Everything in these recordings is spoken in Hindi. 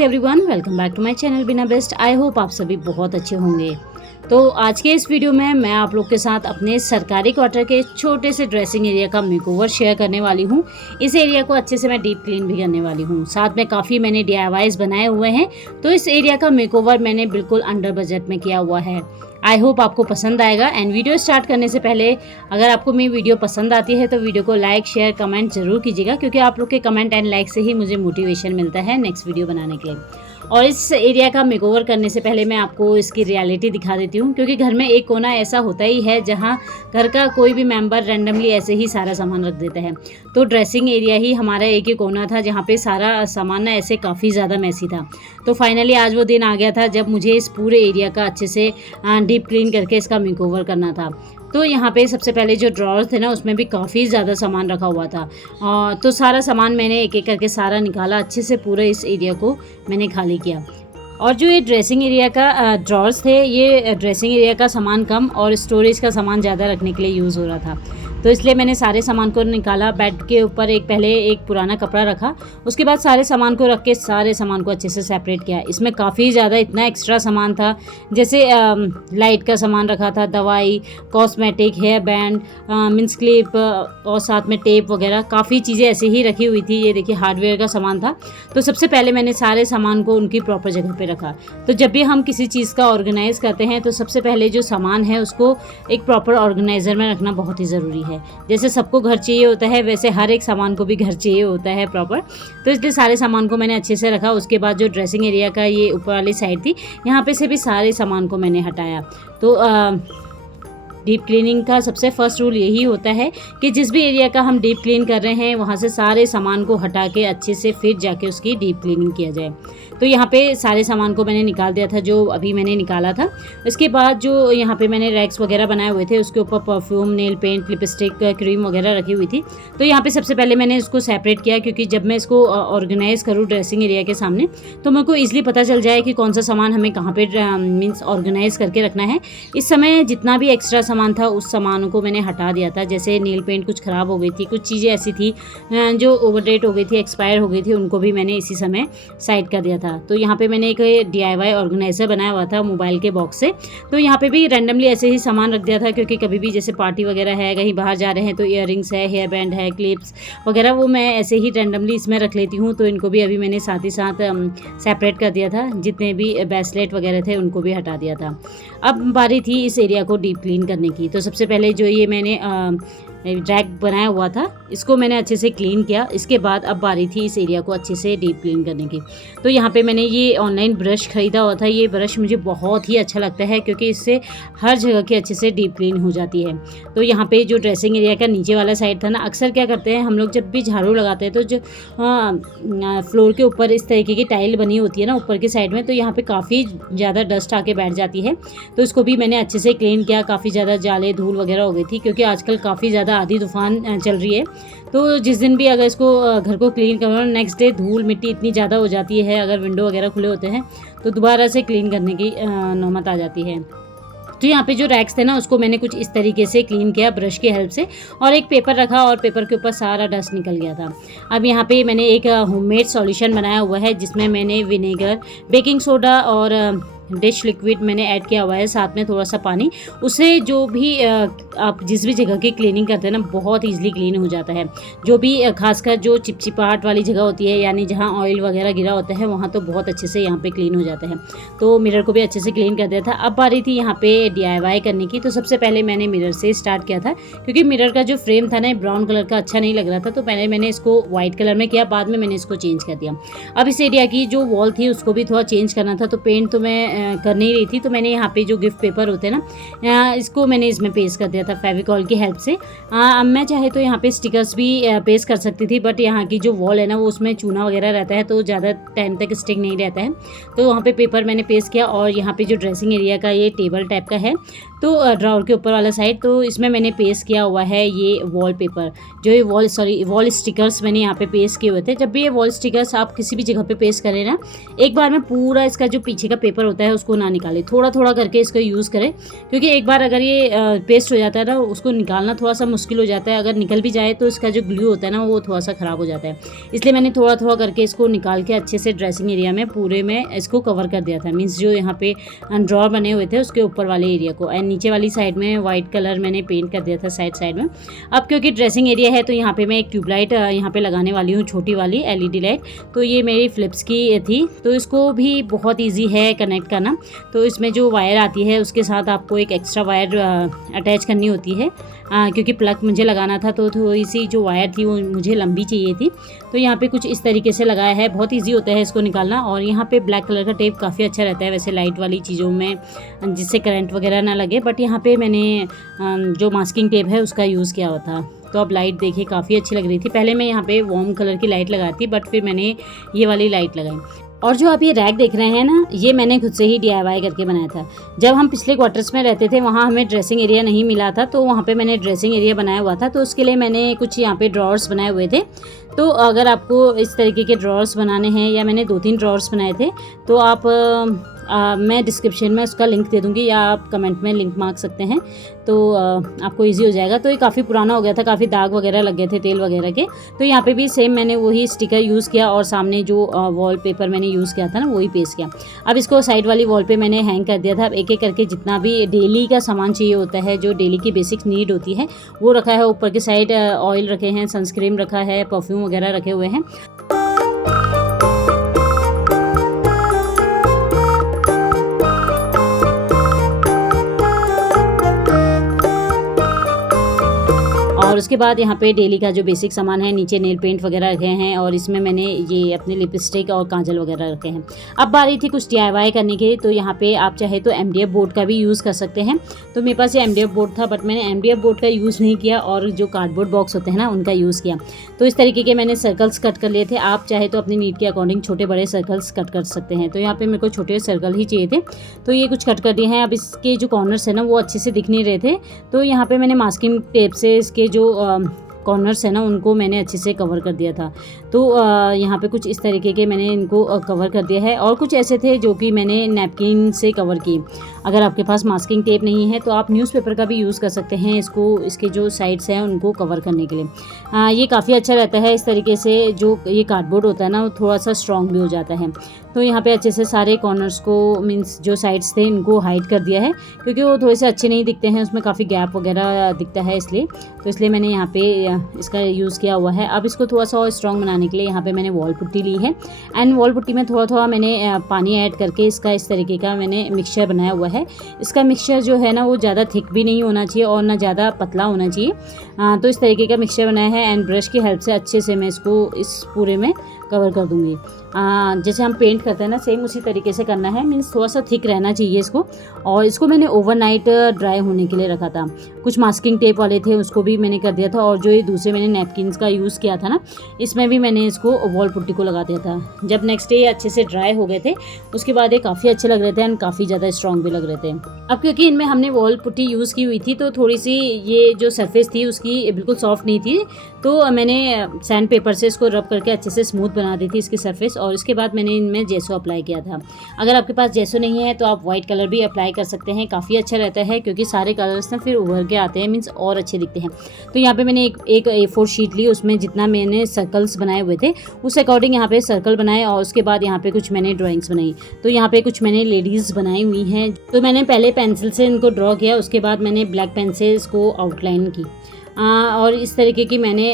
नमस्ते everyone, welcome back to my channel Bina best. I hope आप सभी बहुत अच्छे होंगे। तो आज के इस वीडियो में मैं आप लोग के साथ अपने सरकारी क्वार्टर के छोटे से ड्रेसिंग एरिया का मेकओवर शेयर करने वाली हूँ। इस एरिया को अच्छे से मैं डीप क्लीन भी करने वाली हूँ। साथ में काफ़ी मैंने DIYs बनाए हुए हैं, तो इस एरिया का मेकओवर मैंने बिल्कुल अंडर बजट में किया हुआ है। आई होप आपको पसंद आएगा। एंड वीडियो स्टार्ट करने से पहले अगर आपको मेरी वीडियो पसंद आती है तो वीडियो को लाइक शेयर कमेंट जरूर कीजिएगा, क्योंकि आप लोग के कमेंट एंड लाइक से ही मुझे मोटिवेशन मिलता है नेक्स्ट वीडियो बनाने के लिए। और इस एरिया का मेकओवर करने से पहले मैं आपको इसकी रियलिटी दिखा देती हूँ, क्योंकि घर में एक कोना ऐसा होता ही है जहाँ घर का कोई भी मेंबर रैंडमली ऐसे ही सारा सामान रख देता है। तो ड्रेसिंग एरिया ही हमारा एक ही कोना था जहाँ पे सारा सामान ना ऐसे काफ़ी ज़्यादा मैसी था। तो फाइनली आज वो दिन आ गया था जब मुझे इस पूरे एरिया का अच्छे से डीप क्लीन करके इसका मेकओवर करना था। तो यहाँ पे सबसे पहले जो ड्रॉर्स थे ना, उसमें भी काफ़ी ज़्यादा सामान रखा हुआ था। तो सारा सामान मैंने एक एक करके सारा निकाला, अच्छे से पूरे इस एरिया को मैंने खाली किया। और जो ये ड्रेसिंग एरिया का ड्रॉर्स थे, ये ड्रेसिंग एरिया का सामान कम और स्टोरेज का सामान ज़्यादा रखने के लिए यूज़ हो रहा था। तो इसलिए मैंने सारे सामान को निकाला। बेड के ऊपर पहले एक पुराना कपड़ा रखा, उसके बाद सारे सामान को रख के सारे सामान को अच्छे से सेपरेट किया। इसमें काफ़ी ज़्यादा इतना एक्स्ट्रा सामान था, जैसे लाइट का सामान रखा था, दवाई, cosmetic, hair band, means clip और साथ में टेप वगैरह काफ़ी चीज़ें ऐसे ही रखी हुई थी। ये देखिए हार्डवेयर का सामान था। तो सबसे पहले मैंने सारे सामान को उनकी प्रॉपर जगह पे रखा। तो जब भी हम किसी चीज़ का ऑर्गेनाइज करते हैं तो सबसे पहले जो सामान है उसको एक प्रॉपर ऑर्गेनाइजर में रखना बहुत ही ज़रूरी है। जैसे सबको घर चाहिए होता है, वैसे हर एक सामान को भी घर चाहिए होता है प्रॉपर। तो इसलिए सारे सामान को मैंने अच्छे से रखा। उसके बाद जो ड्रेसिंग एरिया का ये ऊपर वाली साइड थी, यहाँ पे से भी सारे सामान को मैंने हटाया। तो डीप क्लीनिंग का सबसे फर्स्ट रूल यही होता है कि जिस भी एरिया का हम डीप क्लीन कर रहे हैं वहाँ से सारे सामान को हटा के अच्छे से फिर जाके उसकी डीप क्लीनिंग किया जाए। तो यहाँ पे सारे सामान को मैंने निकाल दिया था जो अभी मैंने निकाला था। उसके बाद जो यहाँ पे मैंने रैक्स वगैरह बनाए हुए थे, उसके ऊपर perfume, nail paint, lipstick, cream वगैरह रखी हुई थी। तो यहाँ पे सबसे पहले मैंने इसको सेपरेट किया, क्योंकि जब मैं इसको ऑर्गेनाइज करूँ ड्रेसिंग एरिया के सामने तो मेरे को ईजिली पता चल जाए कि कौन सा सामान हमें कहाँ पे मीन्स ऑर्गेनाइज करके रखना है। इस समय जितना भी एक्स्ट्रा सामान था उस सामान को मैंने हटा दिया था। जैसे नेल पेंट कुछ ख़राब हो गई थी, कुछ चीज़ें ऐसी थी जो ओवरडेट हो गई थी, एक्सपायर हो गई थी, उनको भी मैंने इसी समय साइड कर दिया था। तो यहाँ पे मैंने एक DIY ऑर्गेनाइजर बनाया हुआ था मोबाइल के बॉक्स से। तो यहाँ पे भी रैंडमली ऐसे ही सामान रख दिया था, क्योंकि कभी भी जैसे पार्टी वगैरह है, कहीं बाहर जा रहे हैं तो ईयररिंग्स है, हेयर बैंड है, क्लिप्स वगैरह, वो मैं ऐसे ही रैंडमली इसमें रख लेती हूँ। तो इनको भी अभी मैंने साथ ही साथ सेपरेट कर दिया था। जितने भी ब्रेसलेट वगैरह थे उनको भी हटा दिया था। अब बारी थी इस एरिया को डीप क्लीन करने की। तो सबसे पहले जो ये मैंने रैक बनाया हुआ था, इसको मैंने अच्छे से क्लीन किया। इसके बाद अब बारी थी इस एरिया को अच्छे से डीप क्लीन करने की। तो यहाँ पे मैंने ये ऑनलाइन ब्रश ख़रीदा हुआ था। ये ब्रश मुझे बहुत ही अच्छा लगता है, क्योंकि इससे हर जगह की अच्छे से डीप क्लीन हो जाती है। तो यहाँ पे जो ड्रेसिंग एरिया का नीचे वाला साइड था ना, अक्सर क्या करते हैं हम लोग, जब भी झाड़ू लगाते हैं तो जो फ्लोर के ऊपर इस तरीके की टाइल बनी होती है ना ऊपर की साइड में, तो यहाँ पर काफ़ी ज़्यादा डस्ट आके बैठ जाती है। तो इसको भी मैंने अच्छे से क्लीन किया। काफ़ी ज़्यादा जाले धूल वगैरह हो गई थी, क्योंकि आजकल काफ़ी ज़्यादा आंधी तूफान चल रही है। तो जिस दिन भी अगर इसको घर को क्लीन करो, नेक्स्ट डे धूल मिट्टी इतनी ज़्यादा हो जाती है, अगर विंडो वगैरह खुले होते हैं तो दोबारा से क्लीन करने की नौबत आ जाती है। तो यहाँ पे जो रैक्स थे ना, उसको मैंने कुछ इस तरीके से क्लीन किया ब्रश की हेल्प से, और एक पेपर रखा और पेपर के ऊपर सारा डस्ट निकल गया था। अब यहाँ पे मैंने एक होममेड सॉल्यूशन बनाया हुआ है, जिसमें मैंने विनेगर, बेकिंग सोडा और डिश लिक्विड मैंने ऐड किया हुआ है, साथ में थोड़ा सा पानी। उससे जो भी आप जिस भी जगह की क्लीनिंग करते हैं ना, बहुत ईजिली क्लीन हो जाता है। जो भी खासकर जो चिपचिपाहट वाली जगह होती है, यानी जहाँ ऑयल वगैरह गिरा होता है, वहाँ तो बहुत अच्छे से यहाँ पे क्लीन हो जाता है। तो मिरर को भी अच्छे से क्लीन कर दिया था। अब बारी थी यहाँ पे DIY करने की। तो सबसे पहले मैंने मिरर से स्टार्ट किया था, क्योंकि मिरर का जो फ्रेम था ना, ब्राउन कलर का अच्छा नहीं लग रहा था। तो पहले मैंने इसको व्हाइट कलर में किया, बाद में मैंने इसको चेंज कर दिया। अब इस एरिया की जो वॉल थी उसको भी थोड़ा चेंज करना था। तो पेंट तो मैं कर नहीं रही थी, तो मैंने यहाँ पे जो गिफ्ट पेपर होते हैं ना, इसको मैंने इसमें पेस्ट कर दिया था फेविकॉल की हेल्प से। अब मैं चाहे तो यहाँ पे स्टिकर्स भी पेस्ट कर सकती थी, बट यहाँ की जो वॉल है ना, वो उसमें चूना वगैरह रहता है, तो ज़्यादा टाइम तक स्टिक नहीं रहता है। तो वहाँ पे पेपर मैंने पेस्ट किया। और यहाँ पे जो ड्रेसिंग एरिया का ये टेबल टाइप का है, तो ड्रॉअर के ऊपर वाला साइड, तो इसमें मैंने पेस्ट किया हुआ है ये वॉल पेपर, जो ये वॉल स्टिकर्स मैंने यहाँ पे पेस्ट किए हुए थे। जब भी ये वॉल स्टिकर्स आप किसी भी जगह पे पेस्ट करें ना, एक बार में पूरा इसका जो पीछे का पेपर होता है है उसको ना निकालें, थोड़ा थोड़ा करके इसको यूज़ करें, क्योंकि एक बार अगर ये पेस्ट हो जाता है ना, उसको निकालना थोड़ा सा मुश्किल हो जाता है। अगर निकल भी जाए तो इसका जो ग्लू होता है ना वो थोड़ा सा ख़राब हो जाता है। इसलिए मैंने थोड़ा थोड़ा करके इसको निकाल के अच्छे से ड्रेसिंग एरिया में पूरे में इसको कवर कर दिया था। मीन्स जो यहाँ पे ड्रॉर बने हुए थे उसके ऊपर वाले एरिया को, एंड नीचे वाली साइड में वाइट कलर मैंने पेंट कर दिया था साइड में। अब क्योंकि ड्रेसिंग एरिया है तो यहाँ पे मैं एक ट्यूबलाइट यहाँ पे लगाने वाली हूँ, छोटी वाली LED लाइट। तो ये मेरी फ़िलिप्स की थी, तो इसको भी बहुत ईजी है कनेक्ट करना। तो इसमें जो वायर आती है उसके साथ आपको एक एक्स्ट्रा वायर अटैच करनी होती है, क्योंकि प्लग मुझे लगाना था तो थोड़ी सी जो वायर थी वो मुझे लंबी चाहिए थी। तो यहाँ पे कुछ इस तरीके से लगाया है, बहुत ईजी होता है इसको निकालना। और यहाँ पे ब्लैक कलर का टेप काफ़ी अच्छा रहता है वैसे लाइट वाली चीज़ों में, जिससे करंट वगैरह ना लगे, बट यहाँ पे मैंने जो मास्किंग टेप है उसका यूज़ किया हुआ था। तो अब लाइट देखिए काफ़ी अच्छी लग रही थी। पहले मैं यहाँ पे वार्म कलर की लाइट लगाई थी, बट फिर मैंने ये वाली लाइट लगाई। और जो आप ये रैक देख रहे हैं ना, ये मैंने खुद से ही DIY करके बनाया था। जब हम पिछले क्वार्टर्स में रहते थे वहाँ हमें ड्रेसिंग एरिया नहीं मिला था, तो वहाँ पे मैंने ड्रेसिंग एरिया बनाया हुआ था। तो उसके लिए मैंने कुछ यहाँ पे ड्रॉर्स बनाए हुए थे। तो अगर आपको इस तरीके के ड्रॉर्स बनाने हैं, या मैंने 2-3 ड्रॉर्स बनाए थे, तो आप मैं डिस्क्रिप्शन में उसका लिंक दे दूँगी, या आप कमेंट में लिंक मांग सकते हैं, तो आपको इजी हो जाएगा। तो ये काफ़ी पुराना हो गया था, काफ़ी दाग वगैरह लग गए थे तेल वगैरह के। तो यहाँ पे भी सेम मैंने वही स्टिकर यूज़ किया, और सामने जो वॉलपेपर मैंने यूज़ किया था ना वही पेस्ट किया। अब इसको साइड वाली वॉल पे मैंने हैंग कर दिया था। अब एक एक करके जितना भी डेली का सामान चाहिए होता है, जो डेली की बेसिक नीड होती है, वो रखा है। ऊपर की साइड ऑयल रखे हैं, सनस्क्रीन रखा है, परफ्यूम वगैरह रखे हुए हैं। और उसके बाद यहाँ पे डेली का जो बेसिक सामान है, नीचे नेल पेंट वगैरह रखे हैं, और इसमें मैंने ये अपने लिपस्टिक और काजल वगैरह रखे हैं। अब बारी थी कुछ DIY करने की, तो यहाँ पे आप चाहे तो MDF बोर्ड का भी यूज़ कर सकते हैं। तो मेरे पास ये MDF बोर्ड था, बट मैंने MDF बोर्ड का यूज़ नहीं किया, और जो कार्डबोर्ड बॉक्स होते हैं ना उनका यूज़ किया। तो इस तरीके के मैंने सर्कल्स कट कर लिए थे। आप चाहे तो अपनी नीड के अकॉर्डिंग छोटे बड़े सर्कल्स कट कर सकते हैं। तो यहाँ पर मेरे को छोटे सर्कल ही चाहिए थे, तो ये कुछ कट कर दिए हैं। अब इसके जो कॉर्नर्स है ना वो अच्छे से दिख नहीं रहे थे, तो यहाँ पर मैंने मास्किंग टेप से इसके जो कॉर्नर्स है ना उनको मैंने अच्छे से कवर कर दिया था। तो यहाँ पे कुछ इस तरीके के मैंने इनको कवर कर दिया है, और कुछ ऐसे थे जो कि मैंने नैपकिन से कवर किए। अगर आपके पास मास्किंग टेप नहीं है तो आप न्यूज़पेपर का भी यूज़ कर सकते हैं इसको, इसके जो साइड्स हैं उनको कवर करने के लिए। ये काफ़ी अच्छा रहता है। इस तरीके से जो ये कार्डबोर्ड होता है ना वो थोड़ा सा स्ट्रॉन्ग भी हो जाता है। तो यहाँ पे अच्छे से सारे कॉर्नर्स को, मीन्स जो साइड्स थे इनको हाइड कर दिया है, क्योंकि वो थोड़े से अच्छे नहीं दिखते हैं, उसमें काफ़ी गैप वगैरह दिखता है इसलिए। तो इसलिए मैंने यहाँ पे इसका यूज़ किया हुआ है। अब इसको थोड़ा सा और स्ट्रॉन्ग बनाने के लिए यहाँ पे मैंने वॉल पुट्टी ली है, एंड वॉल पुट्टी में थोड़ा थोड़ा मैंने पानी ऐड करके इसका इस तरीके का मैंने मिक्सचर बनाया हुआ है। इसका मिक्सचर जो है ना वो ज़्यादा थिक भी नहीं होना चाहिए और ना ज़्यादा पतला होना चाहिए। तो इस तरीके का मिक्सचर बनाया है, एंड ब्रश की हेल्प से अच्छे से मैं इसको इस पूरे में कवर कर दूँगी। जैसे हम पेंट करते हैं ना सेम उसी तरीके से करना है, मीन्स थोड़ा सा थिक रहना चाहिए इसको। और इसको मैंने ओवरनाइट ड्राई होने के लिए रखा था। कुछ मास्किंग टेप वाले थे उसको भी मैंने कर दिया था, और जो ये दूसरे मैंने नैपकिन्स का यूज़ किया था ना इसमें भी मैंने इसको वॉल पुट्टी को लगा दिया था। जब नेक्स्ट डे अच्छे से ड्राई हो गए थे उसके बाद ये काफ़ी अच्छे लग रहे थे, एंड काफ़ी ज़्यादा स्ट्रॉन्ग भी लग रहे थे। अब क्योंकि इनमें हमने वॉल पुट्टी यूज़ की हुई थी तो थोड़ी सी ये जो सरफेस थी उसकी बिल्कुल सॉफ्ट नहीं थी, तो मैंने सैंड पेपर से इसको रब करके अच्छे से स्मूथ बना दी थी इसकी सरफेस। और इसके बाद मैंने इनमें जेसो अप्लाई किया था। अगर आपके पास जेसो नहीं है तो आप वाइट कलर भी अप्लाई कर सकते हैं, काफ़ी अच्छा रहता है, क्योंकि सारे कलर्स ना फिर उभर के आते हैं, मीन्स और अच्छे दिखते हैं। तो यहाँ पे मैंने एक A4 शीट ली, उसमें जितना मैंने सर्कल्स बनाए हुए थे उस अकॉर्डिंग यहाँ पे सर्कल बनाए, और उसके बाद यहाँ पे कुछ मैंने ड्राइंग्स बनाई। तो यहाँ पे कुछ मैंने लेडीज़ बनाई हुई हैं, तो मैंने पहले पेंसिल से इनको ड्रॉ किया, उसके बाद मैंने ब्लैक पेन से इसको आउटलाइन की। और इस तरीके की मैंने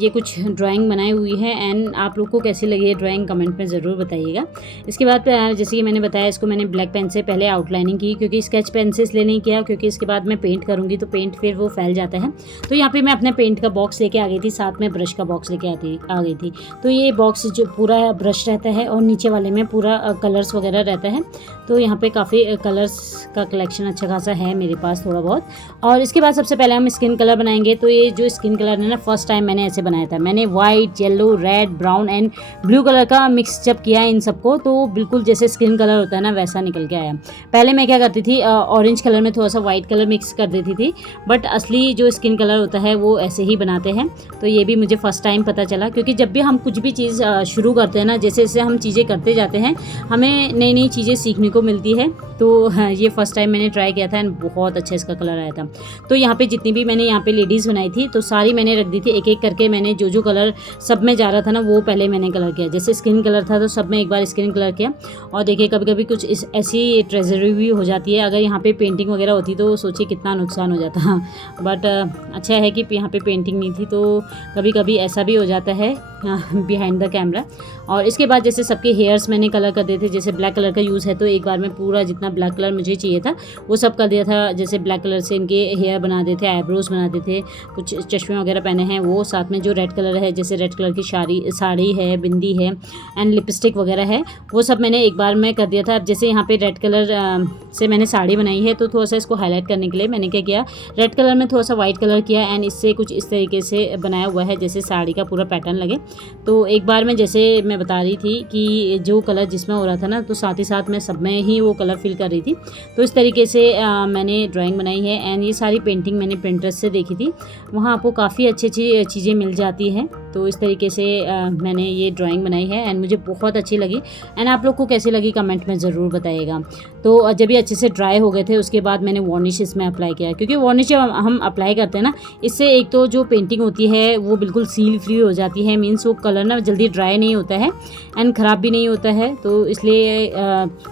ये कुछ ड्राइंग बनाई हुई है, एंड आप लोग को कैसी लगी है ड्राइंग कमेंट में ज़रूर बताइएगा। इसके बाद जैसे कि मैंने बताया इसको मैंने ब्लैक पेन से पहले आउटलाइनिंग की, क्योंकि स्केच पेन से इसलिए नहीं किया क्योंकि इसके बाद मैं पेंट करूँगी तो पेंट फिर वो फैल जाता है। तो यहाँ पे मैं अपने पेंट का बॉक्स लेके आ गई थी, साथ में ब्रश का बॉक्स लेके आ गई थी। तो ये बॉक्स जो पूरा ब्रश रहता है और नीचे वाले में पूरा कलर्स वगैरह रहता है। तो यहाँ पे काफ़ी कलर्स का कलेक्शन अच्छा खासा है मेरे पास थोड़ा बहुत। और इसके बाद सबसे पहले हम स्किन कलर बनाएंगे। तो ये जो स्किन कलर है ना, फर्स्ट टाइम मैंने ऐसे बनाया था। मैंने white, yellow, red, brown and blue colour का मिक्स जब किया इन सबको तो बिल्कुल जैसे स्किन कलर होता है ना वैसा निकल के आया। पहले मैं क्या करती थी, ऑरेंज कलर में थोड़ा सा वाइट कलर मिक्स कर देती थी, बट असली जो स्किन कलर होता है वो ऐसे ही बनाते हैं। तो ये भी मुझे फ़र्स्ट टाइम पता चला, क्योंकि जब भी हम कुछ भी चीज़ शुरू करते हैं ना, जैसे जैसे हम चीज़ें करते जाते हैं हमें नई नई चीज़ें सीखने को मिलती है। तो हाँ, ये फ़र्स्ट टाइम मैंने ट्राई किया था एंड बहुत अच्छा इसका कलर आया था। तो यहाँ पे जितनी भी मैंने यहाँ पे लेडीज़ बनाई थी तो सारी मैंने रख दी थी, एक एक करके मैंने जो कलर सब में जा रहा था ना वो पहले मैंने कलर किया। जैसे स्किन कलर था तो सब में एक बार स्किन कलर किया। और देखिए कभी कभी कुछ ऐसी ट्रेजरी भी हो जाती है, अगर यहाँ पे पेंटिंग वगैरह होती तो सोचिए कितना नुकसान हो जाता। बट अच्छा है कि यहाँ पे पेंटिंग नहीं थी, तो कभी कभी ऐसा भी हो जाता है बिहाइंड द कैमरा। और इसके बाद जैसे सबके हेयर्स मैंने कलर कर दिए थे। जैसे ब्लैक कलर का यूज़ है तो एक बार में पूरा जितना ब्लैक कलर मुझे चाहिए था वो सब कर दिया था। जैसे ब्लैक कलर से इनके हेयर बना देते थे, आईब्रोज बना देते थे, कुछ चश्मे वगैरह पहने हैं वो, साथ में जो रेड कलर है, जैसे रेड कलर की साड़ी है, बिंदी है एंड लिपस्टिक वगैरह है, वो सब मैंने एक बार में कर दिया था। अब जैसे यहाँ पे रेड कलर से मैंने साड़ी बनाई है तो थोड़ा सा इसको हाईलाइट करने के लिए मैंने क्या किया, रेड कलर में थोड़ा सा वाइट कलर किया एंड इससे कुछ इस तरीके से बनाया हुआ है जैसे साड़ी का पूरा पैटर्न लगे। तो एक बार में जैसे मैं बता रही थी कि जो कलर जिसमें हो रहा था ना, तो साथ ही साथ मैं सब में ही वो कलर फिल कर रही थी। तो इस तरीके से मैंने ड्राइंग बनाई है एंड ये सारी पेंटिंग मैंने Pinterest से देखी थी, वहाँ आपको काफ़ी अच्छी अच्छी चीज़ें मिल जाती हैं। तो इस तरीके से मैंने ये ड्राइंग बनाई है एंड मुझे बहुत अच्छी लगी। एंड आप लोग को कैसी लगी कमेंट में ज़रूर बताइएगा। तो जब ये अच्छे से ड्राई हो गए थे उसके बाद मैंने वार्निश इसमें अप्लाई किया, क्योंकि वार्निश जब हम अप्लाई करते हैं ना, इससे एक तो जो पेंटिंग होती है वो बिल्कुल सील फ्री हो जाती है, मीन्स वो कलर ना जल्दी ड्राई नहीं होता है एंड ख़राब भी नहीं होता है। तो इसलिए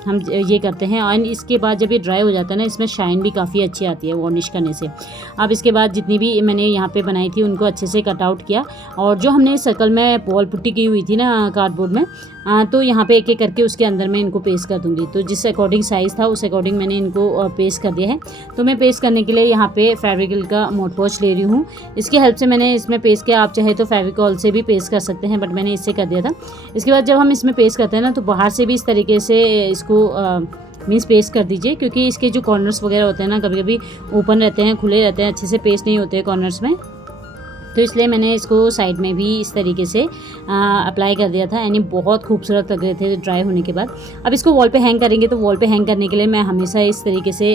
हम ये करते हैं। एंड इसके बाद जब ये ड्राई हो जाता है ना, इसमें शाइन भी काफ़ी अच्छी आती है वार्निश करने से। अब इसके बाद जितनी भी मैंने यहाँ पे बनाई थी उनको अच्छे से कट आउट किया, और जो हमने सर्कल में वॉल पुट्टी की हुई थी ना कार्डबोर्ड में, तो यहाँ पे एक एक करके उसके अंदर मैं इनको पेस्ट कर दूँगी। तो जिस अकॉर्डिंग साइज़ था उस अकॉर्डिंग मैंने इनको पेस्ट कर दिया है। तो मैं पेस्ट करने के लिए यहाँ पे फेविक्रिल का मोड पोच ले रही हूँ, इसकी हेल्प से मैंने इसमें पेस्ट किया। आप चाहे तो फेविकॉल से भी पेस्ट कर सकते हैं, बट मैंने इससे कर दिया था। इसके बाद जब हम इसमें पेस्ट करते हैं ना, तो बाहर से भी इस तरीके से इसको मीन्स पेस्ट कर दीजिए, क्योंकि इसके जो कॉर्नर्स वगैरह होते हैं ना कभी कभी ओपन रहते हैं, खुले रहते हैं, अच्छे से पेस्ट नहीं होते हैं कॉर्नर्स में। तो इसलिए मैंने इसको साइड में भी इस तरीके से अप्लाई कर दिया था, यानी बहुत खूबसूरत लग रहे थे ड्राई होने के बाद। अब इसको वॉल पे हैंग करेंगे, तो वॉल पे हैंग करने के लिए मैं हमेशा इस तरीके से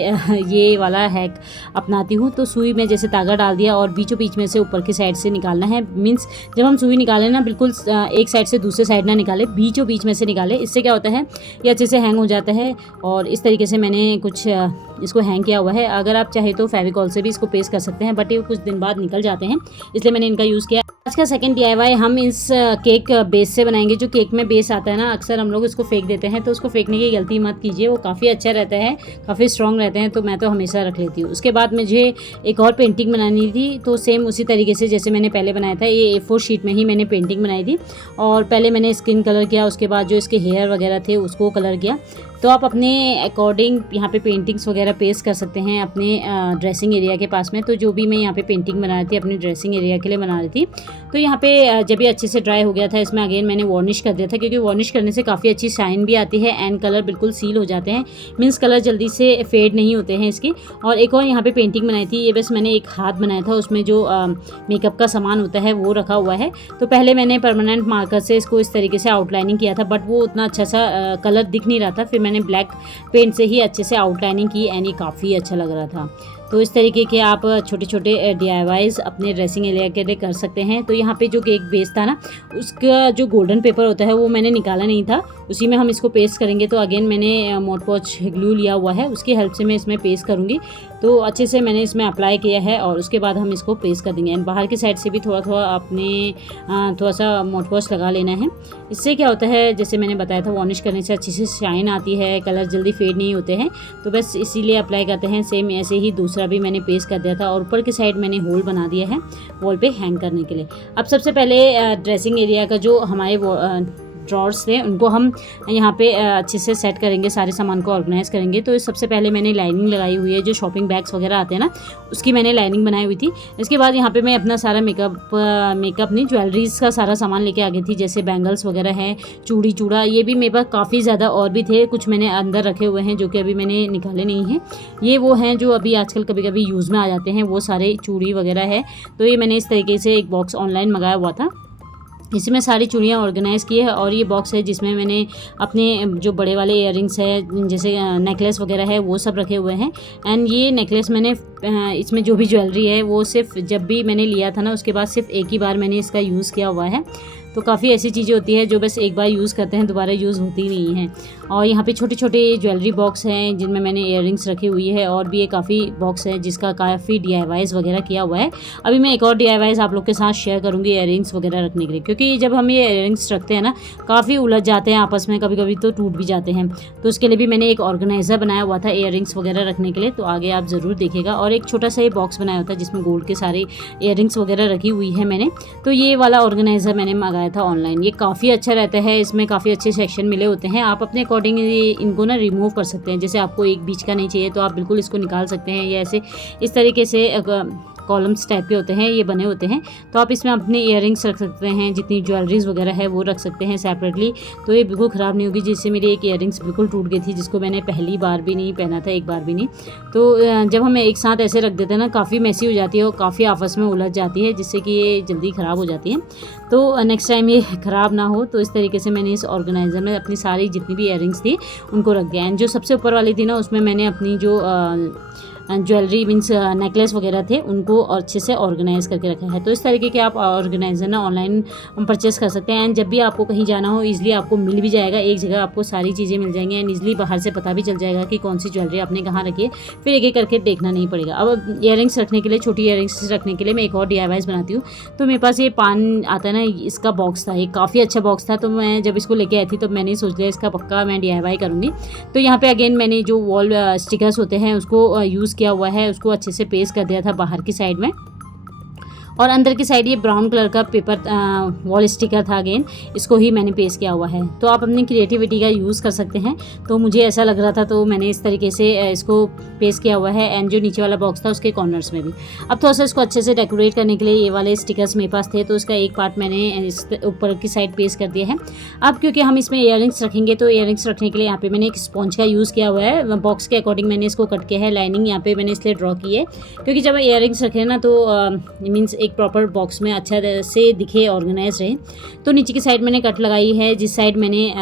ये वाला हैक अपनाती हूँ। तो सुई में जैसे धागा डाल दिया और बीचों बीच में से ऊपर की साइड से निकालना है। मीन्स जब हम सुई निकालें ना, बिल्कुल एक साइड से दूसरे साइड ना निकाले, बीचों बीच में से निकाले। इससे क्या होता है, ये अच्छे से हैंग हो जाता है। और इस तरीके से मैंने कुछ इसको हैंग किया हुआ है। अगर आप चाहे तो फेविकॉल से भी इसको पेस्ट कर सकते हैं, बट ये कुछ दिन बाद निकल जाते हैं, इसलिए मैंने इनका यूज़ किया। आज का सेकंड DIY हम इस केक बेस से बनाएंगे। जो केक में बेस आता है ना, अक्सर हम लोग इसको फेंक देते हैं, तो उसको फेंकने की गलती मत कीजिए, वो काफ़ी अच्छा रहता है, काफ़ी स्ट्रॉन्ग रहते हैं। तो मैं तो हमेशा रख लेती हूँ। उसके बाद मुझे एक और पेंटिंग बनानी थी, तो सेम उसी तरीके से जैसे मैंने पहले बनाया था, ये A4 शीट में ही मैंने पेंटिंग बनाई थी। और पहले मैंने स्किन कलर किया, उसके बाद जो इसके हेयर वगैरह थे उसको कलर किया। तो आप अपने अकॉर्डिंग यहाँ पे पेंटिंग्स वगैरह पेस्ट कर सकते हैं अपने ड्रेसिंग एरिया के पास में। तो जो भी मैं यहाँ पे पेंटिंग बना रही थी अपनी ड्रेसिंग एरिया के लिए बना रही थी, तो यहाँ पे जब ये अच्छे से ड्राई हो गया था, इसमें अगेन मैंने वार्निश कर दिया था, क्योंकि वार्निश करने से काफ़ी अच्छी शाइन भी आती है एंड कलर बिल्कुल सील हो जाते हैं, मीन्स कलर जल्दी से फेड नहीं होते हैं इसके। और एक और यहाँ पे पेंटिंग बनाई थी, ये बस मैंने एक हाथ बनाया था, उसमें जो मेकअप का सामान होता है वो रखा हुआ है। तो पहले मैंने परमानेंट मार्कर से इसको इस तरीके से आउटलाइनिंग किया था, बट वो उतना अच्छा सा कलर दिख नहीं रहा था। फिर मैंने ब्लैक पेंट से ही अच्छे से आउटलाइनिंग की एंड ये काफ़ी अच्छा लग रहा था। तो इस तरीके के आप छोटे छोटे DIYs अपने ड्रेसिंग एरिया के लिए कर सकते हैं। तो यहाँ पे जो केक बेस था ना, उसका जो गोल्डन पेपर होता है वो मैंने निकाला नहीं था, उसी में हम इसको पेस्ट करेंगे। तो अगेन मैंने मोड पोच ग्लू लिया हुआ है, उसकी हेल्प से मैं इसमें पेस्ट करूँगी। तो अच्छे से मैंने इसमें अप्लाई किया है और उसके बाद हम इसको पेस्ट कर देंगे। एंड बाहर की साइड से भी थोड़ा थोड़ा अपने थोड़ा सा मोड पोच लगा लेना है। इससे क्या होता है, जैसे मैंने बताया था, वार्निश करने से अच्छी से शाइन आती है, कलर जल्दी फेड नहीं होते हैं, तो बस इसीलिए अप्लाई करते हैं। सेम ऐसे ही दूसरा भी मैंने पेस्ट कर दिया था और ऊपर की साइड मैंने होल बना दिया है वॉल पे हैंग करने के लिए। अब सबसे पहले ड्रेसिंग एरिया का जो हमारे ड्रॉर्स थे उनको हम यहाँ पे अच्छे से सेट करेंगे, सारे सामान को ऑर्गेनाइज़ करेंगे। तो सबसे पहले मैंने लाइनिंग लगाई हुई है, जो शॉपिंग बैग्स वगैरह आते हैं ना, उसकी मैंने लाइनिंग बनाई हुई थी। इसके बाद यहाँ पे मैं अपना सारा मेकअप नहीं, ज्वेलरीज़ का सारा सामान लेके आ गई थी, जैसे बैंगल्स वगैरह है, चूड़ी चूड़ा, ये भी मेरे पास काफ़ी ज़्यादा और भी थे, कुछ मैंने अंदर रखे हुए हैं जो कि अभी मैंने निकाले नहीं हैं। ये वो हैं जो अभी आजकल कभी कभी यूज़ में आ जाते हैं, वो सारे चूड़ी वगैरह है। तो ये मैंने इस तरीके से एक बॉक्स ऑनलाइन मंगाया हुआ था, इसमें सारी चूड़ियाँ ऑर्गेनाइज़ की है। और ये बॉक्स है जिसमें मैंने अपने जो बड़े वाले इयररिंग्स है, जैसे नेकलेस वगैरह है, वो सब रखे हुए हैं। एंड ये नेकलेस मैंने इसमें जो भी ज्वेलरी है वो सिर्फ जब भी मैंने लिया था ना, उसके बाद सिर्फ एक ही बार मैंने इसका यूज़ किया हुआ है। तो काफ़ी ऐसी चीज़ें होती है जो बस एक बार यूज़ करते हैं, दोबारा यूज़ होती नहीं है। और यहाँ पे छोटे छोटे ज्वेलरी बॉक्स हैं जिनमें मैंने इयररिंग्स रखी हुई है, और भी ये काफ़ी बॉक्स है जिसका काफ़ी DIYs वगैरह किया हुआ है। अभी मैं एक और DIYs आप लोग के साथ शेयर करूँगी इयररिंग्स वगैरह रखने के लिए, क्योंकि जब हम ये इयररिंग्स रखते हैं ना, काफ़ी उलझ जाते हैं आपस में, कभी कभी तो टूट भी जाते हैं। तो उसके लिए भी मैंने एक ऑर्गेनाइज़र बनाया हुआ था इयररिंग्स वगैरह रखने के लिए, तो आगे आप ज़रूर देखिएगा। और एक छोटा सा ये बॉक्स बनाया होता है जिसमें गोल्ड के सारे इयररिंग्स वगैरह रखी हुई है मैंने। तो ये वाला ऑर्गेनाइज़र मैंने मंगाया था ऑनलाइन, ये काफ़ी अच्छा रहता है, इसमें काफ़ी अच्छे सेक्शन मिले होते हैं। आप अपने अकॉर्डिंग इनको ना रिमूव कर सकते हैं, जैसे आपको एक बीच का नहीं चाहिए तो आप बिल्कुल इसको निकाल सकते हैं। ये ऐसे इस तरीके से कॉलम्स टाइप के होते हैं, ये बने होते हैं। तो आप इसमें अपने इयररिंग्स रख सकते हैं, जितनी ज्वेलरीज वगैरह है वो रख सकते हैं सेपरेटली, तो ये बिल्कुल ख़राब नहीं होगी। जिससे मेरी एक इयररिंग्स बिल्कुल टूट गई थी, जिसको मैंने पहली बार भी नहीं पहना था, एक बार भी नहीं। तो जब हम एक साथ ऐसे रख देते हैं ना, काफ़ी मैसी हो जाती है और काफ़ी आपस में उलझ जाती है, जिससे कि ये जल्दी ख़राब हो जाती है। तो नेक्स्ट टाइम ये ख़राब ना हो, तो इस तरीके से मैंने इस ऑर्गेनाइज़र में अपनी सारी जितनी भी इयररिंग्स थी उनको रख दिया। एंड जो सबसे ऊपर वाली थी ना, उसमें मैंने अपनी जो ज्वेलरी मीन्स नेकलेस वगैरह थे उनको अच्छे से ऑर्गेनाइज़ करके रखा है। तो इस तरीके के आप ऑर्गेनाइज़र ना ऑनलाइन परचेस कर सकते हैं। एंड जब भी आपको कहीं जाना हो ईज़िली आपको मिल भी जाएगा, एक जगह आपको सारी चीज़ें मिल जाएंगी। एंड ईज़िली बाहर से पता भी चल जाएगा कि कौन सी ज्वेलरी आपने कहाँ रखी है, फिर एक एक करके देखना नहीं पड़ेगा। अब इयररिंग्स रखने के लिए, छोटी इयररिंग्स रखने के लिए मैं एक और DIYs बनाती हूँ। तो मेरे पास ये पान आता है ना, इसका बॉक्स था, ये काफ़ी अच्छा बॉक्स था। तो मैं जब इसको लेके आई थी तो मैंने सोच लिया इसका पक्का मैं DIY करूँगी। तो यहाँ पे अगेन मैंने जो वॉल स्टिकर्स होते हैं उसको यूज़ किया हुआ है, उसको अच्छे से पेस्ट कर दिया था बाहर की साइड में। और अंदर की साइड ये ब्राउन कलर का पेपर वॉल स्टिकर था, अगेन इसको ही मैंने पेस्ट किया हुआ है। तो आप अपनी क्रिएटिविटी का यूज़ कर सकते हैं। तो मुझे ऐसा लग रहा था तो मैंने इस तरीके से इसको पेस्ट किया हुआ है। एंड जो नीचे वाला बॉक्स था उसके कॉर्नर्स में भी अब थोड़ा सा इसको अच्छे से डेकोरेट करने के लिए ये वाले स्टिकर्स मेरे पास थे, तो इसका एक पार्ट मैंने इस ऊपर की साइड पेस्ट कर दिया है। अब क्योंकि हम इसमें इयररिंग्स रखेंगे तो इयररिंग्स रखने के लिए यहाँ पे मैंने एक स्पॉन्ज का यूज़ किया हुआ है। बॉक्स के अकॉर्डिंग मैंने इसको कट किया है, लाइनिंग यहाँ पे मैंने इसलिए ड्रॉ की है क्योंकि जब इयररिंग्स रखें ना तो मीन्स एक प्रॉपर बॉक्स में अच्छा से दिखे, ऑर्गेनाइज रहे। तो नीचे की साइड मैंने कट लगाई है, जिस साइड मैंने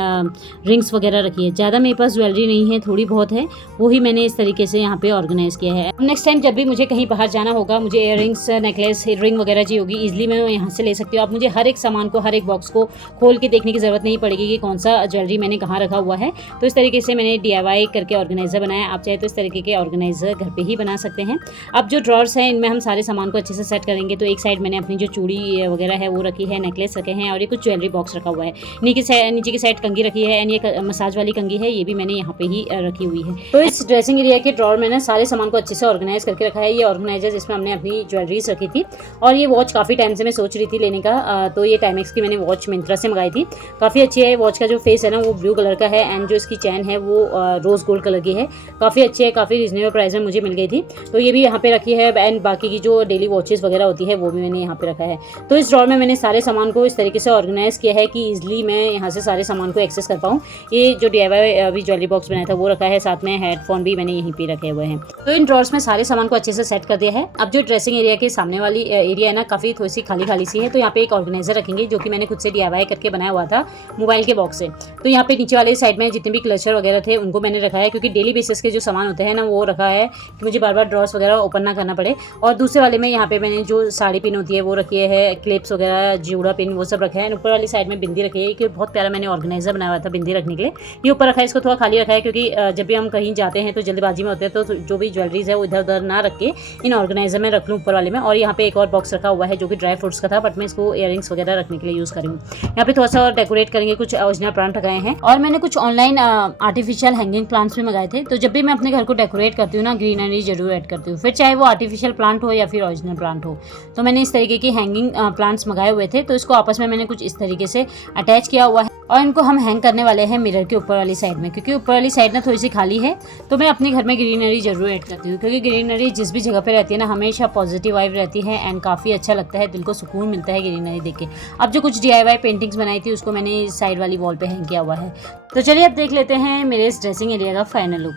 रिंग्स वगैरह रखी है। ज़्यादा मेरे पास ज्वेलरी नहीं है, थोड़ी बहुत है, वो ही मैंने इस तरीके से यहाँ पे ऑर्गेनाइज किया है। नेक्स्ट टाइम जब भी मुझे कहीं बाहर जाना होगा, मुझे इयररिंग्स, नेकलेस, रिंग वगैरह चाहिए होगी, इजीली मैं यहाँ से ले सकती हूँ। आप मुझे हर एक सामान को, हर एक बॉक्स को खोल के देखने की ज़रूरत नहीं पड़ेगी कि कौन सा ज्वेलरी मैंने कहाँ रखा हुआ है। तो इस तरीके से मैंने DIY करके ऑर्गेनाइजर बनाया। आप चाहे तो इस तरीके के ऑर्गेनाइजर घर पे ही बना सकते हैं। अब जो ड्रॉर्स हैं इनमें हम सारे सामान को अच्छे से सेट करेंगे। तो एक साइड मैंने अपनी जो चूड़ी वगैरह है वो रखी है, नेकलेस रखे हैं और ये कुछ ज्वेलरी बॉक्स रखा हुआ है। नीचे की साइड कंघी रखी है एंड ये मसाज वाली कंघी है, ये भी मैंने यहाँ पे ही रखी हुई है। तो इस ड्रेसिंग एरिया के ड्रॉर में ना सारे सामान को अच्छे से ऑर्गेनाइज करके रखा है। ये ऑर्गेनाइजर जिसमें हमने अपनी ज्वेलरीज रखी थी। और ये वॉच काफ़ी टाइम से मैं सोच रही थी लेने का। तो ये टाइमेक्स की मैंने वॉच मिंत्रा से मंगाई थी, काफ़ी अच्छी है। वॉच का जो फेस है ना वो ब्लू कलर का है एंड जो इसकी चैन है वो रोज गोल्ड कलर की है, काफ़ी अच्छी है, काफ़ी रीजनेबल प्राइस में मुझे मिल गई थी। तो ये भी यहाँ पे रखी है एंड बाकी की जो डेली वॉचेस वगैरह होती है वो भी मैंने यहाँ पे रखा है। तो इस ड्रॉर में मैंने सारे सामान को इस तरीके से ऑर्गेनाइज किया है कि इजीली मैं यहाँ से सारे सामान को एक्सेस कर पाऊँ। ये जो DIY अभी ज्वेलरी बॉक्स बनाया था वो रखा है, साथ में हेडफोन भी मैंने यहीं पे रखे हुए हैं। तो इन ड्रॉर्स में सारे सामान को अच्छे से सेट कर दिया है। अब जो ड्रेसिंग एरिया के सामने वाली एरिया है ना, काफ़ी थोड़ी सी खाली खाली सी है। तो यहाँ पे एक ऑर्गेनाइजर रखेंगे जो कि मैंने खुद से DIY करके बनाया हुआ था मोबाइल के बॉक्स से। तो यहाँ पे नीचे वाले साइड में जितने भी क्लचर वगैरह थे उनको मैंने रखा है, क्योंकि डेली बेसिस के जो सामान होते हैं ना वो रखा है कि मुझे बार बार ड्रॉर्स वगैरह ओपन ना करना पड़े। और दूसरे वाले में यहाँ पे मैंने जो साड़ी पिन होती है वो रखी है, क्लिप्स वगैरह, जूड़ा पिन, वो सब रखा है। ऊपर वाली साइड में बिंदी रखी है कि बहुत प्यारा मैंने ऑर्गेनाइजर बनाया हुआ था बिंदी रखने के लिए। ये ऊपर रखा है, इसको थोड़ा खाली रखा है क्योंकि जब भी हम कहीं जाते हैं तो जल्दबाजी में होते हैं, तो जो भी ज्वेलरीज है वो इधर उधर ना रख के इन ऑर्गेनाइजर में रख लूँ ऊपर वाले में। और यहाँ पे एक और बॉक्स रखा हुआ है जो कि ड्राई फ्रूट्स का था, बट मैं इसको इयररिंग्स वगैरह रखने के लिए यूज़ करी हूँ। यहाँ पे थोड़ा सा और डेकोरेट करेंगे, कुछ ओरिजिनल प्लांट लगाए हैं और मैंने कुछ ऑनलाइन आर्टिफिशियल हैंगिंग प्लांट्स भी मंगाए थे। तो जब भी मैं अपने घर को डेकोरेट करती हूँ ना, ग्रीनरी जरूर ऐड करती हूँ, फिर चाहे वो आर्टिफिशियल प्लांट हो या फिर ओरिजिनल प्लांट हो। तो मैंने इस तरीके की हैंगिंग प्लांट्स मंगाए हुए थे, तो इसको आपस में मैंने कुछ इस तरीके से अटैच किया हुआ है। और इनको हम हैंग करने वाले हैं मिरर के ऊपर वाली साइड में, क्योंकि ऊपर वाली साइड ना थोड़ी सी खाली है। तो मैं अपने घर में ग्रीनरी जरूर ऐड करती हूँ, क्योंकि ग्रीनरी जिस भी जगह पे रहती है ना हमेशा पॉजिटिव वाइब रहती है एंड काफ़ी अच्छा लगता है, दिल को सुकून मिलता है ग्रीनरी देख के। अब जो कुछ DIY पेंटिंग्स बनाई थी उसको मैंने साइड वाली वॉल पे हैंग किया हुआ है। तो चलिए अब देख लेते हैं मेरे इस ड्रेसिंग एरिया का फाइनल लुक।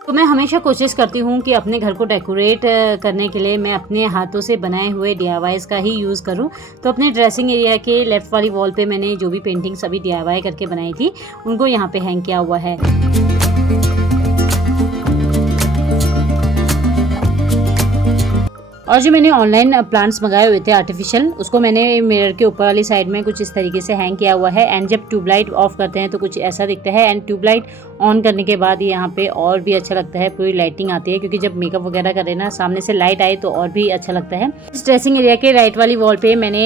तो मैं हमेशा कोशिश करती हूँ कि अपने घर को डेकोरेट करने के लिए मैं अपने हाथों से बनाए हुए DIYs का ही यूज़ करूँ। तो अपने ड्रेसिंग एरिया के लेफ़्ट वाली वॉल पे मैंने जो भी पेंटिंग्स अभी DIY करके बनाई थी उनको यहाँ पे हैंग किया हुआ है। और जो मैंने ऑनलाइन प्लांट्स मंगाए हुए थे आर्टिफिशियल, उसको मैंने मिरर के ऊपर वाली साइड में कुछ इस तरीके से हैंग किया हुआ है। एंड जब ट्यूबलाइट ऑफ करते हैं तो कुछ ऐसा दिखता है, एंड ट्यूबलाइट ऑन करने के बाद यहाँ पे और भी अच्छा लगता है, पूरी लाइटिंग आती है, क्योंकि जब मेकअप वगैरह करें ना सामने से लाइट आए तो और भी अच्छा लगता है। इस ड्रेसिंग एरिया के राइट वाली वॉल पे मैंने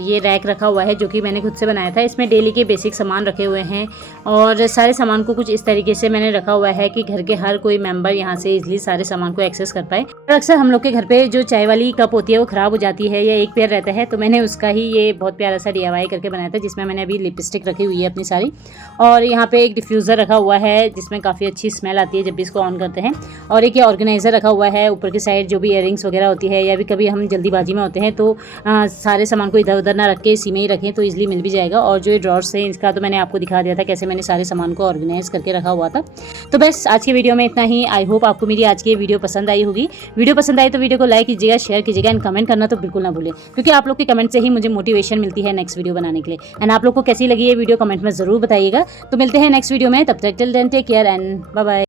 ये रैक रखा हुआ है जो कि मैंने खुद से बनाया था। इसमें डेली के बेसिक सामान रखे हुए हैं और सारे सामान को कुछ इस तरीके से मैंने रखा हुआ है कि घर के हर कोई मेंबर यहाँ से इजिली सारे सामान को एक्सेस कर पाए। और अक्सर हम लोग के घर पे जो चाय वाली कप होती है वो खराब हो जाती है या एक पेयर रहता है, तो मैंने उसका ही ये बहुत प्यारा सा DIY करके बनाया था, जिसमें मैंने अभी लिपस्टिक रखी हुई है अपनी सारी। और यहाँ पे एक डिफ्यूज़र रखा हुआ है जिसमें काफ़ी अच्छी स्मेल आती है जब भी इसको ऑन करते हैं। और एक ये ऑर्गेनाइज़र रखा हुआ है ऊपर की साइड, जो भी इयररिंग्स वगैरह होती है या भी कभी हम जल्दीबाजी में होते हैं तो सारे सामान को इधर उधर ना रख के इसी में ही रखें तो ईजिली मिल भी जाएगा। और जो ये ड्रॉर्स है इसका तो मैंने आपको दिखा दिया था कैसे मैंने सारे सामान को ऑर्गेनाइज करके रखा हुआ था। तो बस आज की वीडियो में इतना ही। आई होप आपको मेरी आज की वीडियो पसंद आई होगी। वीडियो पसंद आई तो वीडियो को लाइक कीजिएगा, शेयर कीजिएगा एंड कमेंट करना तो बिल्कुल ना भूलें, क्योंकि आप लोग के कमेंट से ही मुझे मोटिवेशन मिलती है नेक्स्ट वीडियो बनाने के लिए। एंड आप लोग को कैसी लगी ये वीडियो कमेंट में ज़रूर बताइएगा। तो मिलते हैं नेक्स्ट वीडियो में, तब तक till then take care and bye bye.